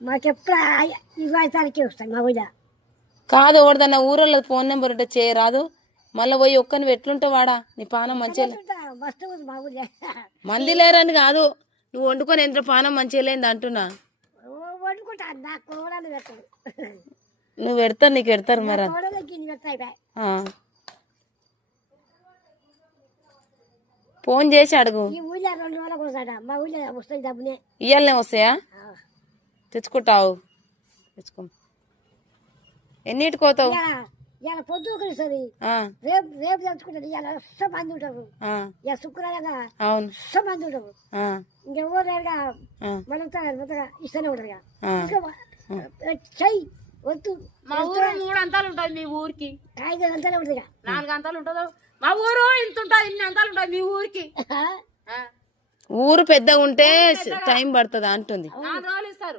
మాకెప్పుడు 20 తారీఖే వస్తాయి మా ఊళ్ళో. కాదు ఎవరిదన్నా ఊరోళ్ళ ఫోన్ నెంబర్ ఉంటే చేయరాదు. మళ్ళీ పోయి ఒక్కని ఎట్లుంటావు వాడా నీ పానం మంచిగా మస్తు ఉంది మా ఊళ్ళో. మంది లేరని కాదు, నువ్వు వండుకొని ఎంత పానం మంచిగా లేని అంటున్నా. వండుకుంటా నా కోడలు పెట్టదు. నువ్వు పెడతారు, నీకు పెడతారు మరి. కోడలు గిన్నె పెడతాయి. ఫోన్ చేసి అడుగు. ఈ ఊళ్ళో 2 రోజులకు వస్తాడా మా ఊళ్ళో వస్తాయి డబ్బునే. ఇయ్యాలనే వస్తాయా? తెచ్చుకుంటావు, తెచ్చుకో. ఎన్నిటికి పోతావు? ఇలా పొద్దు కురుస్తుంది, రేపు రేపు తెచ్చుకుంటాడు. ఇలా మంది ఉంటారు, ఇక శుక్రవారంగా మంది ఉంటారు. ఇంకెవరుగా మనం ఇస్తూనే ఉంటారు. చెయ్యి వద్దు. మా ఊరు 3 అంతాలు ఉంటుంది, మీ ఊరికి 5 అంతాలే ఉంటుంది. 4 అంతాలు ఉంటుందో? మా ఊరు ఇంత ఉంటుంది, ఇన్ని అంతాలు ఉంటుంది మీ ఊరికి. ఊరు పెద్దగా ఉంటే టైం పడుతుంది అంటుంది. 4 రోజులు ఇస్తారు.